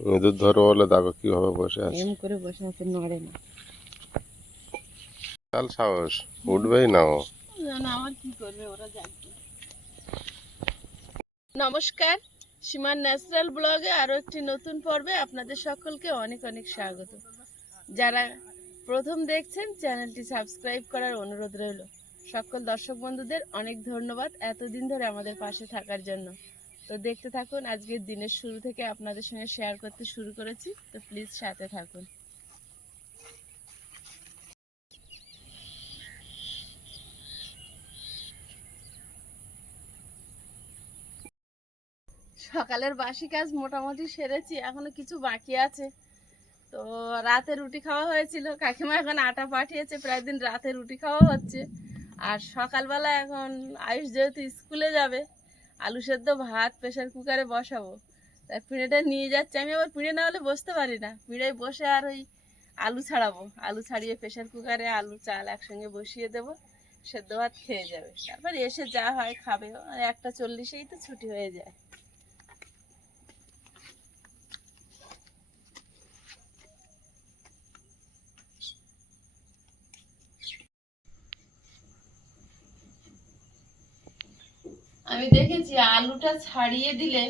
ইঁদুর ধরো বলে দেখো কীভাবে বসে আছে। এম করে বসে আছে নড়ে না। কাল সাহস উঠবেই না ও। আমার কি করবে ওরা জানবে নমস্কার সীমার ন্যাচারাল ব্লগে আরও একটি নতুন পর্বে আপনাদের সকলকে অনেক অনেক স্বাগত। যারা প্রথম দেখছেন চ্যানেলটি সাবস্ক্রাইব করার অনুরোধ রইল। সকল দর্শক বন্ধুদের অনেক ধন্যবাদ এতদিন ধরে আমাদের পাশে থাকার জন্য। তো দেখতে থাকুন, আজকের দিনের শুরু থেকে আপনাদের সঙ্গে শেয়ার করতে শুরু করেছি। তো প্লিজ সাথে থাকুন। সকালের বাসি কাজ মোটামুটি সেরেছি, এখনও কিছু বাকি আছে। তো রাতে রুটি খাওয়া হয়েছিল, কাকিমা এখন আটা পাঠিয়েছে, প্রায় দিন রাতে রুটি খাওয়া হচ্ছে। আর সকালবেলা এখন আয়ুষ যেহেতু স্কুলে যাবে আলু সেদ্ধ ভাত প্রেশার কুকারে বসাবো। তার পিঁড়েটা নিয়ে যাচ্ছে, আমি আবার পিঁড়ে না হলে বসতে পারি না। পিঁড়ে বসে আর ওই আলু ছাড়াবো। আলু ছাড়িয়ে প্রেশার কুকারে আলু, চাল একসঙ্গে বসিয়ে দেবো। সেদ্ধ ভাত খেয়ে যাবে। তারপর এসে যা হয় খাবে। একটা চল্লিশেই তো ছুটি হয়ে যায়। আমি দেখেছি, আলুটা ছাড়িয়ে দিলে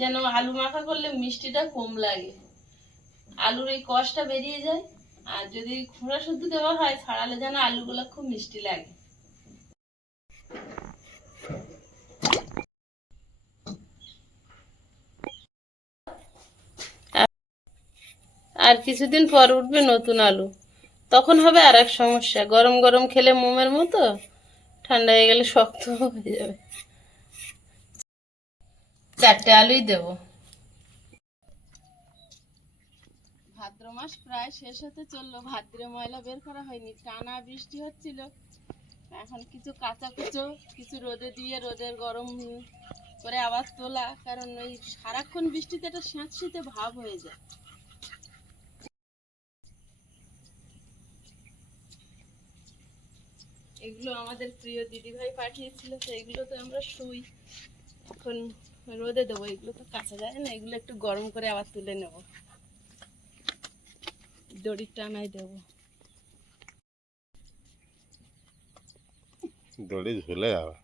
যেন আলু মাখা করলে মিষ্টিটা কম লাগে। আলুর এই কষটা বেরিয়ে যায়, আর যদি খোঁড়া শুদ্ধ দেওয়া হয়, ছাড়ালে যেন আলুগুলো খুব মিষ্টি লাগে। আর কিছুদিন পর উঠবে নতুন আলু। তখন হবে আর এক সমস্যা, গরম গরম খেলে মোমের মতো, ঠান্ডা হয়ে গেলে শক্ত হয়ে যাবে। চারটে আলুই দেব। ভাদ্র মাস প্রায় শেষ হতে চলল, ভাদ্রে ময়লা বের করা হয়নি, টানা বৃষ্টি হচ্ছিল। এখন কিছু কাঁচা কুচো, কিছু রোদে দিয়ে রোদের গরম করে আবার তোলা, কারণ ওই সারাক্ষণ বৃষ্টিতে একটা শীত ভাব হয়ে যায়। এগুলো আমাদের প্রিয় দিদিভাই পাঠিয়েছিল তো এগুলো তো আমরা শুই। এখন রোদে দেবো এগুলো তো কাঁচা যায় না এগুলো একটু গরম করে আবার তুলে নেব। দড়ির টানাই দেবো। দড়ি ঝুলে যাবে।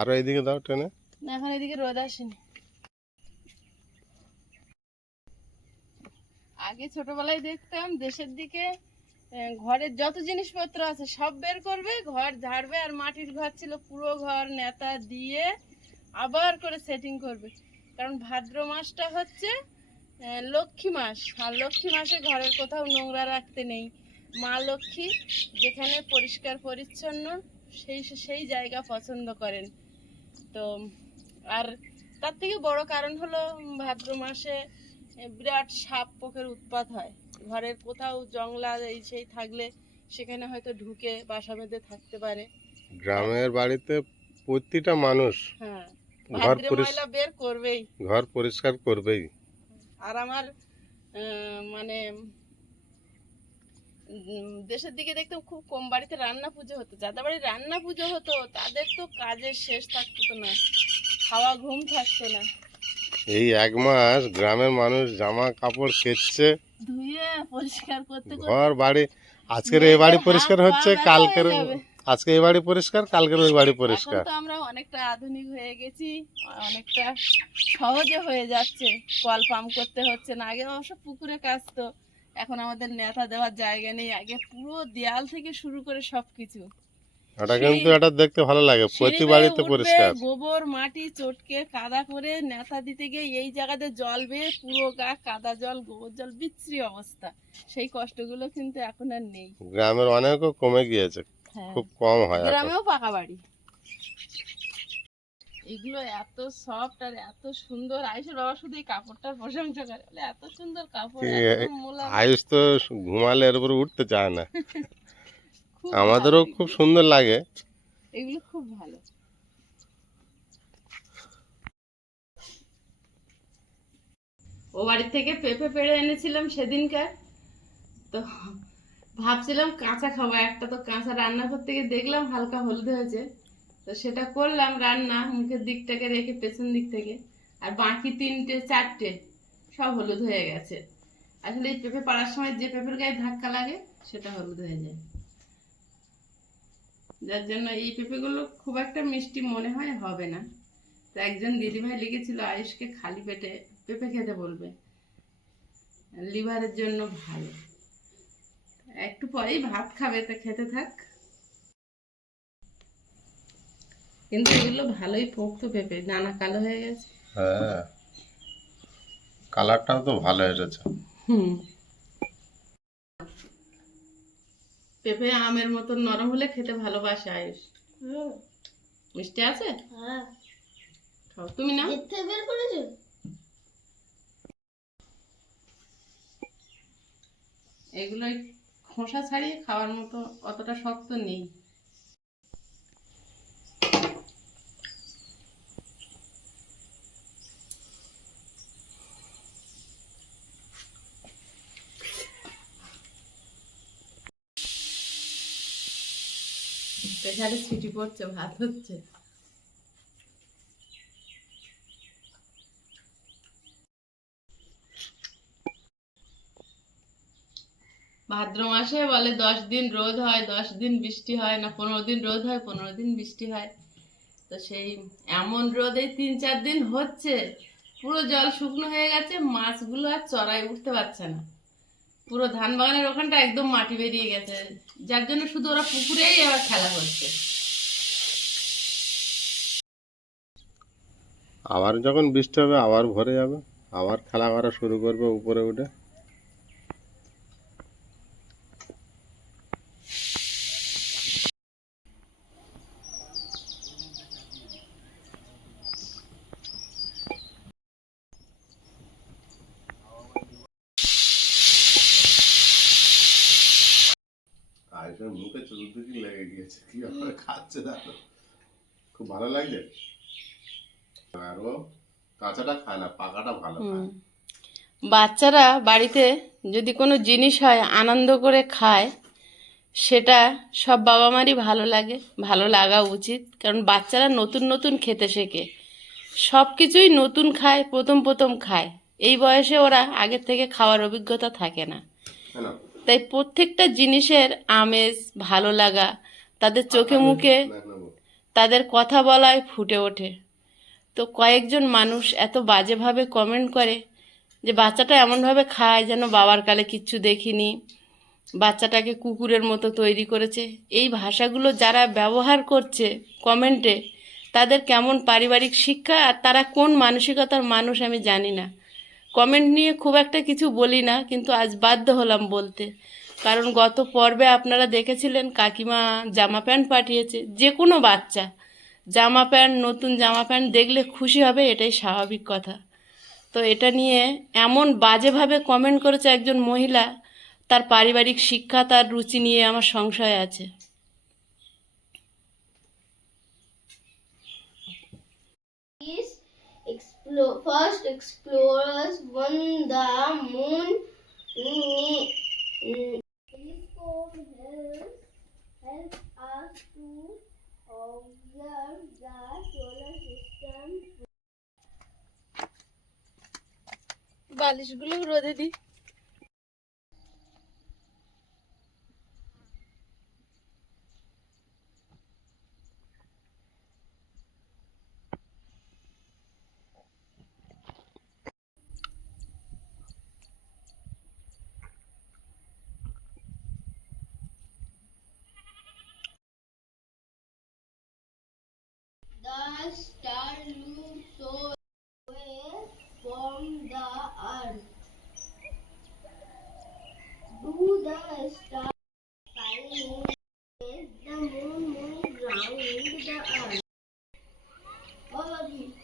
আরও এইদিকে দাও টেনে। এখন এদিকে রোদ আসেনি। আগে ছোটবেলায় দেখতাম দেশের দিকে ঘরের যত জিনিসপত্র আছে সব বের করবে, ঘর ঝাড়বে আর মাটির ঘর ছিল পুরো ঘর নেতা দিয়ে আবার করে সেটিং করবে। কারণ ভাদ্র মাসটা হচ্ছে লক্ষ্মী মাস, আর লক্ষ্মী মাসে ঘরের কোথাও নোংরা রাখতে নেই। মা লক্ষ্মী যেখানে পরিষ্কার পরিচ্ছন্ন, সেই সেই জায়গা পছন্দ করেন। তো আর তার থেকে বড় কারণ হলো ভাদ্র মাসে বিরাট সাপ পোকের উৎপাত হয়। ঘরের কোথাও জংলা এই সেই থাকলে সেখানে হয়তো ঢুকে বাসা বেঁধে থাকতে পারে। গ্রামের বাড়িতে প্রতিটা মানুষ হ্যাঁ ঘর পরিষ্কার বের করবেই। ঘর পরিষ্কার করবেই। আর আমার মানে দেশের দিকে দেখতাম খুব কম বাড়িতে রান্না পুজো হতো। যাদের বাড়ি রান্না পুজো হতো তাদের তো কাজের শেষ থাকতো না। খাওয়া ঘুম থাকতো না। এই এক মাস গ্রামের মানুষ জামা কাপড় কেচছে। ধুয়ে পরিষ্কার করতে ঘর বাড়ি আজকের এই বাড়ি পরিষ্কার হচ্ছে কালকের আজকে এই বাড়ি পরিষ্কার কালকের ওই বাড়ি পরিষ্কার। তো আমরা অনেকটা আধুনিক হয়ে গেছি অনেকটা সহজে হয়ে যাচ্ছে। কল পাম্প করতে হচ্ছে না আগে অবশ্য পুকুরে কাচতো এখন আমাদের নেতা দেওয়ার জায়গা নেই আগে পুরো দেয়াল থেকে শুরু করে সবকিছু। এটা কিন্তু এটা দেখতে ভালো লাগে। প্রতি বাড়িতে পরিষ্কার। গোবর মাটি চটকে কাদা করে নেতা দিতে গিয়ে এই জায়গাতে জল বেয়ে পুরো গা কাদা জল গোবর জল বিচ্ছিরি অবস্থা। সেই কষ্টগুলো কিন্তু এখন আর নেই। গ্রামের অনেকও কমে গিয়েছে। হ্যাঁ। খুব কম হয় গ্রামেও পাকা বাড়ি। এগুলো এত সফট আর এত সুন্দর। আয়ুষের বাবা শুধু এই কাপড়টার প্রশংসা করে। বলে এত সুন্দর কাপড় আয়ুষ তো ঘুমালে এর উপরে উঠতে চায় না। খুব আমাদেরও খুব সুন্দর লাগে। এগুলো খুব ভালো। ও বাড়ি থেকে পেঁপে পেড়ে এনেছিলাম সেদিনকার। তো ভাবছিলাম কাঁচা খাব একটা তো কাঁচা রান্না করতে গিয়ে দেখলাম হালকা হলদে হয়েছে। তো সেটা করলাম রান্না মুখের দিকটাকে রেখে পেছন দিক থেকে। আর বাকি তিনটে চারটে সব হলুদ হয়ে গেছে। আসলে এই পেঁপে পাড়ার সময় যে পেঁপের গায়ে ধাক্কা লাগে সেটা হলুদ হয়ে যায়। যার জন্য এই পেঁপেগুলো খুব একটা মিষ্টি মনে হয় হবে না। তো একজন দিদিভাই লিখেছিল আয়ুষকে খালি পেটে পেঁপে খেতে বলবে। লিভারের জন্য ভালো। একটু পরেই ভাত খাবে তো খেতে থাক। কিন্তু এগুলো ভালোই পোক্ত পেঁপে নানা কালো হয়ে গেছে। হ্যাঁ কালারটাও তো ভালো এসেছে। হুম। পেঁপে আমের মতন নরম হলে খেতে ভালোবাসে আয়ুষ। মিষ্টি আছে? খাও তুমি না বের করেছ? এগুলো খোসা ছাড়িয়ে খাওয়ার মতো অতটা শক্ত নেই। প্রেশারে ছিটি পড়ছে, ভাত হচ্ছে। ভাদ্র মাসে বলে দশ দিন রোদ হয়, দশ দিন বৃষ্টি হয়, না পনেরো দিন রোদ হয়, পনেরো দিন বৃষ্টি হয়। তো সেই এমন রোদে তিন চার দিন হচ্ছে, পুরো জল শুকনো হয়ে গেছে, মাছগুলো আর চড়াই উঠতে পারছে না। পুরো ধান বাগানের ওখানটা একদম মাটি বেরিয়ে গেছে। যার জন্য শুধু ওরা পুকুরেই আবার খেলা করছে। আবার যখন বৃষ্টি হবে, আবার ভরে যাবে, আবার খেলা করা শুরু করবে উপরে উঠে। মুখে চতুর্দিকে লেগে গিয়েছে। কি ব্যাপার? খাচ্ছে দেখো খুব ভালো লাগছে? আর কাঁচাটা খায় না পাকাটা ভালো খায়। বাচ্চারা বাড়িতে যদি কোনো জিনিস হয় আনন্দ করে খায় সেটা সব বাবা মারই ভালো লাগে ভালো লাগা উচিত। কারণ বাচ্চারা নতুন নতুন খেতে শেখে। সব কিছুই নতুন খায় প্রথম প্রথম খায়। এই বয়সে ওরা আগের থেকে খাওয়ার অভিজ্ঞতা থাকে না। তাই প্রত্যেকটা জিনিসের আমেজ ভালো লাগা তাদের চোখে মুখে। তাদের কথা বলায় ফুটে ওঠে। তো কয়েকজন মানুষ এত বাজেভাবে কমেন্ট করে যে বাচ্চাটা এমনভাবে খায় যেন বাবার কালে কিচ্ছু দেখিনি বাচ্চাটাকে কুকুরের মতো তৈরি করেছে। এই ভাষাগুলো যারা ব্যবহার করছে কমেন্টে তাদের কেমন পারিবারিক শিক্ষা আর তারা কোন মানসিকতার মানুষ আমি জানি না। কমেন্ট নিয়ে খুব একটা কিছু বলি না, কিন্তু আজ বাধ্য হলাম বলতে। কারণ গত পর্বে আপনারা দেখেছিলেন কাকিমা জামা প্যান্ট পাঠিয়েছে, যে কোনো বাচ্চা। জামা প্যান্ট, নতুন জামা প্যান্ট দেখলে খুশি হবে, এটাই স্বাভাবিক কথা। তো এটা নিয়ে এমন বাজেভাবে কমেন্ট করেছে একজন মহিলা, তার পারিবারিক শিক্ষা, তার রুচি নিয়ে আমার সংশয় আছে। These explo- first explorers won the moon. Mm, mm. Telescope helps, helps us to observe the solar system. বালিশগুলো রোদে দিই star looks so away from the earth. Do the stars shine as the moon moves round the earth? Body.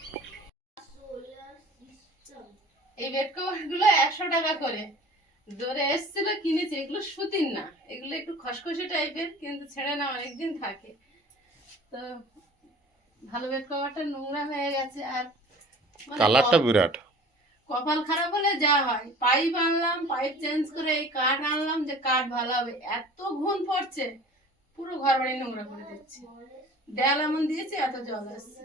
Solar system. এই bed কভারগুলো একশো টাকা করে দৌড়ে এসছিল কিনেছে এগুলো সুতির না এগুলো একটু খসখসে টাইপের কিন্তু ছেড়ে না অনেকদিন থাকে তো ভালো বেড কভারটা নোংরা হয়ে গেছে আর মানে কালারটা বিরাট। কপাল খারাপ হলে যা হয়। পাইপ আনলাম পাইপ চেঞ্জ করে এই কাঠ আনলাম যে কাঠ ভালো হবে। এত ঘুম পড়ছে পুরো ঘর বাড়ি নোংরা করে দিচ্ছে। দেয়াল এমন দিয়েছে এত জল আসছে।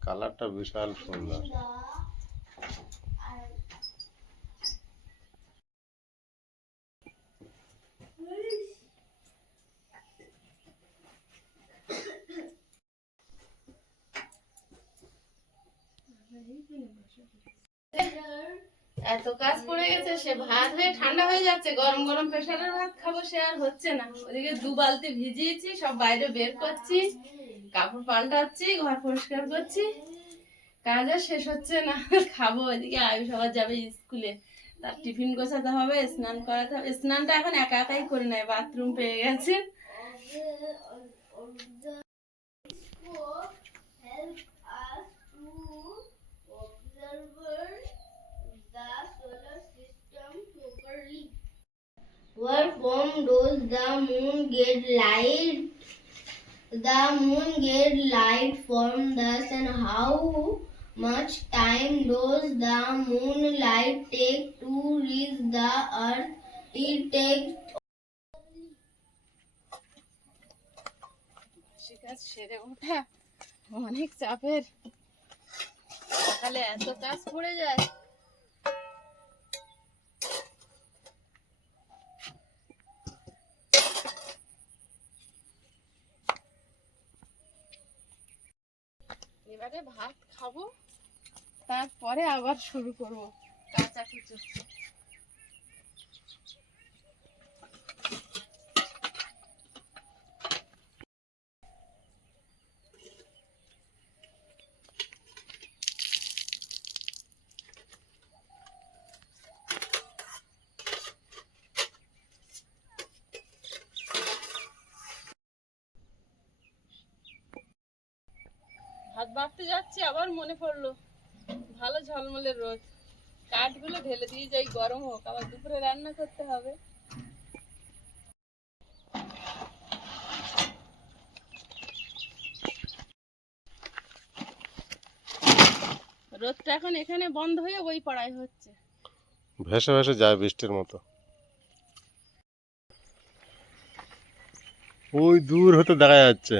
কালারটা বিশাল সুন্দর। এত কাজ পড়ে গেছে, সে ভাত হয়ে ঠান্ডা হয়ে যাচ্ছে, গরম গরম প্রেশারের ভাত খাব, সে আর হচ্ছে না। ওদিকে দু বালতি ভিজিয়েছি, সব বাইরে বের করছি, কাপড় পাল্টাচ্ছি, ঘর পরিষ্কার করছি। কাজ আর শেষ হচ্ছে না, খাব ওইদিকে আয়ুষ আবার যাবে স্কুলে। তার টিফিন গোছাতে হবে, স্নান করাতে হবে। স্নানটা এখন একা একাই করে নেয়, বাথরুম পেয়ে গেছে। Where from does the moon get light? The moon get light from the sun. How much time does the moonlight take to reach the earth? It takes কাজ সেরে ওঠা অনেক চাপের সকালে এত কাজ পড়ে যায় ভাত খাব তারপরে আবার শুরু করব। কাঁচা কুচো বাড়তে যাচ্ছি, আবার মনে পড়ল, ভালো ঝলমলে রোদ। কাঠগুলো ঢেলে দিয়ে যাই, গরম হোক, আবার দুপুরে রান্না করতে হবে। রোদটা এখন এখানে বন্ধ হয়ে ওই পাড়ায় হচ্ছে। ভেসে ভেসে যায় বৃষ্টির মতো। ওই দূর হতে দেখা যাচ্ছে।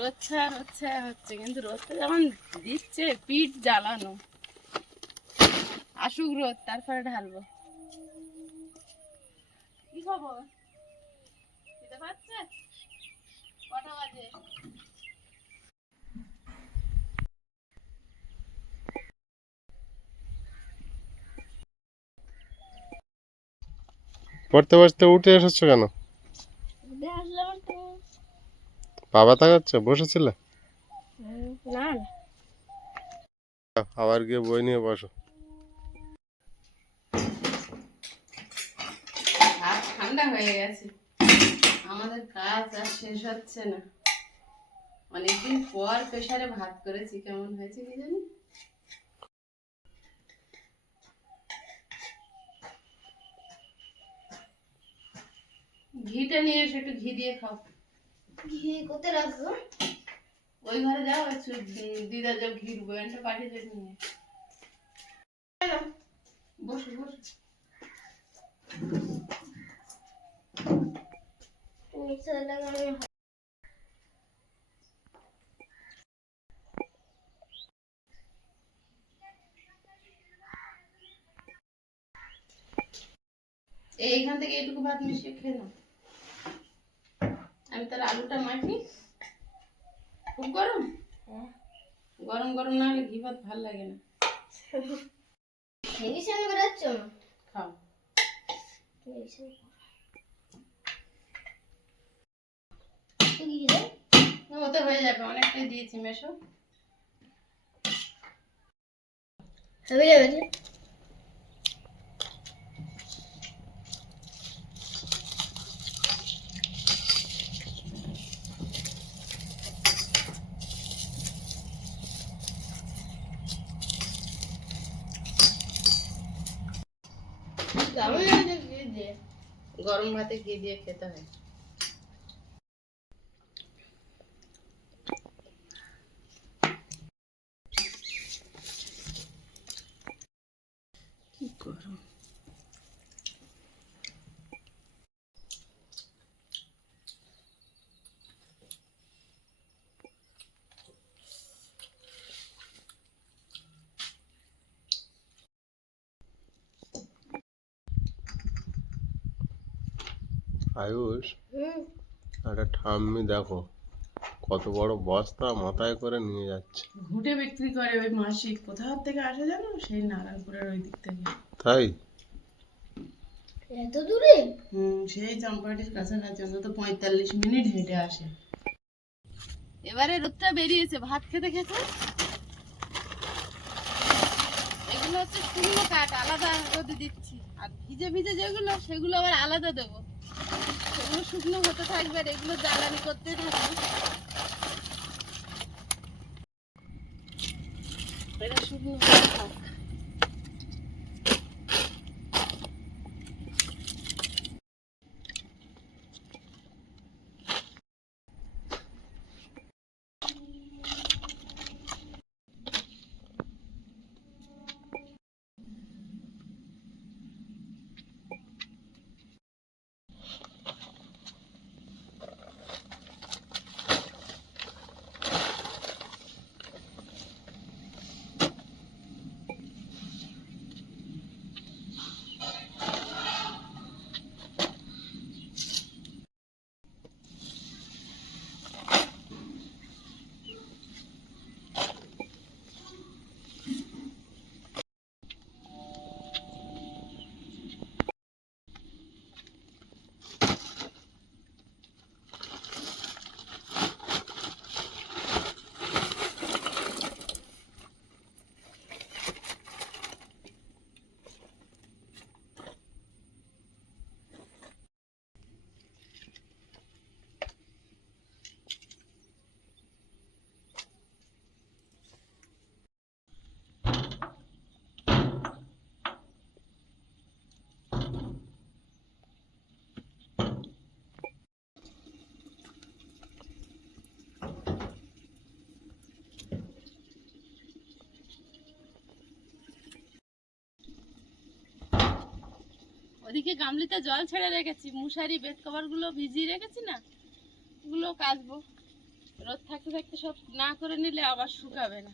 রোদ ছায়া ছায়া হচ্ছে, কিন্তু রোদটা যখন দিচ্ছে, পিঠ জ্বালানো। আসুক রোদ, তারপরে ঢালবো। কি খবর? পড়তে পড়তে উঠে এসেছ কেন আসলাম তো বাবা তাকাচ্ছে বসেছিলে? না। আবার গিয়ে বই নিয়ে বসো। ঠান্ডা হয়ে গেছে। আমাদের কাজ আর শেষ হচ্ছে না। অনেকদিন পর প্রেশারে ভাত করেছি কেমন হয়েছে কি জানি? ঘিটা নিয়ে এসে একটু ঘি দিয়ে খাও। ঘি কোথায় রাখব। ওই ঘরে যাও একটু দিদা যাও ঘির বয়ানটা পাঠিয়ে দেবে নিয়ে। বসো বসো। মিক্সার লাগানো এইখান থেকে এইটুকু ভাত মিশিয়ে খেয়ে নাও। আমি তাহলে আলুটা মাখি। খুব গরম? গরম গরম না হলে ঘি ভাত ভালো লাগে না। খাও। ওতে হয়ে যাবে অনেকটাই দিয়েছি মেশো। হবে যাবে গরম ভাতে ঘি দিয়ে খেতে হয়। কি গরম। আয়ুষ? একটা ঠাম্মি দেখো কত বড় বস্তা মাথায় করে নিয়ে যাচ্ছে। ঘুটে বিক্রি করে ওই মাসি কোথাও থেকে আসে জানো? সেই নারায়ণপুরের ওই দিক থেকে। তাই? এত দূরে? হুম সেই চম্পাটির কাছাকাছি। অন্তত পঁয়তাল্লিশ মিনিট হেঁটে আসে। এবারে রোদটা বেরিয়েছে। ভাত খেতে খেতে? এগুলো হচ্ছে শুকনো কাঠ আলাদা রোদে দিচ্ছি। আর ভিজে ভিজে যেগুলো সেগুলো আবার আলাদা দেবো। সেগুলো শুকনো হতে থাকবে আর এগুলো জ্বালানি করতে থাকবে। এটা শুকনো ওদিকে গামলিতে জল ছেড়ে রেখেছি। মশারি বেড কভারগুলো ভিজিয়ে রেখেছি না, ওগুলো কাচবো। রোদ থাকতে থাকতে সব না করে নিলে আবার শুকাবে না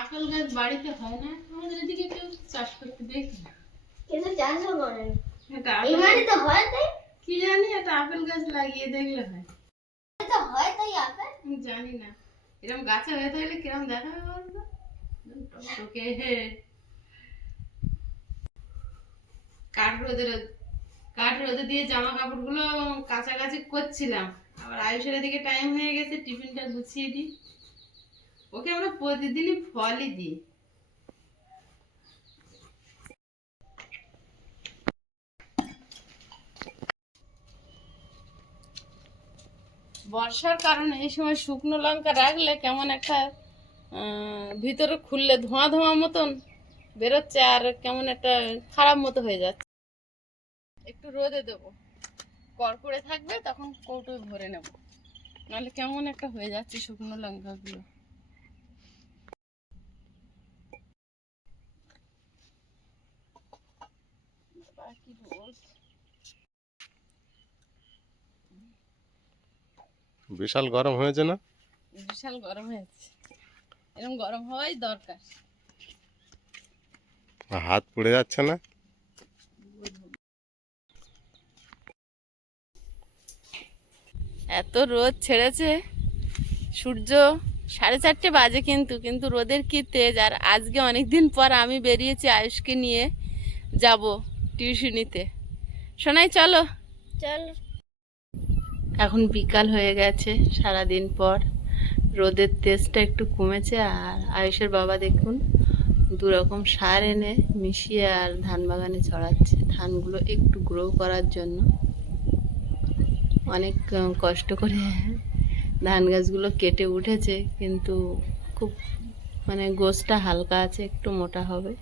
আপেল গাছ বাড়িতে হয় না আমাদের এদিকে কেউ চাষ করতে দেখি না। কিন্তু চাষও করেন এটা এই বাড়িতে হয় তাই? কি জানি এটা আপেল গাছ লাগিয়ে দেখলে হয়। এটা হয় তাই আপেল? আমি জানি না। এরকম গাছে হয়ে থাকলে কিরম দেখাবে বলতো? টকটকে কাঠ রোদে কাঠ রোদে দিয়ে জামা কাপড়গুলো কাছাকাছি করছিলাম। আবার আয়ুষের দিকে টাইম হয়ে গেছে টিফিনটা গুছিয়ে দিই। ওকে আমরা প্রতিদিনই ফলই দিই। বর্ষার কারণে এই সময় শুকনো লঙ্কা রাখলে কেমন একটা ভিতরে খুললে ধোঁয়া ধোঁয়া মতন বেরোচ্ছে আর কেমন একটা খারাপ মতো হয়ে যাচ্ছে। একটু রোদে দেবো। কড়কড়ে থাকবে, তখন কৌটোয় ভরে নেব। নাহলে কেমন একটা হয়ে যাচ্ছে শুকনো লঙ্কাগুলো বাকি রোদ বিশাল গরম হয়েছে না? বিশাল গরম হয়েছে। এরকম গরম হওয়াই দরকার। হাত পুড়ে যাচ্ছে না? এত রোদ ছেড়েছে। সূর্য সাড়ে চারটে বাজে কিন্তু কিন্তু রোদের কি তেজ? আর আজকে অনেক দিন পর আমি বেরিয়েছি আয়ুষকে নিয়ে যাব টিউশনিতে। শোনাই চলো। চল। এখন বিকাল হয়ে গেছে সারা দিন পর। রোদের তেজটা একটু কমেছে আর আয়ুষের বাবা দেখুন দু রকম সার এনে মিশিয়ে আর ধান বাগানে ছড়াচ্ছে। ধানগুলো একটু গ্রো করার জন্য। অনেক কষ্ট করে ধান গাছগুলো কেটে উঠেছে, কিন্তু খুব মানে গোছটা হালকা আছে, একটু মোটা হবে।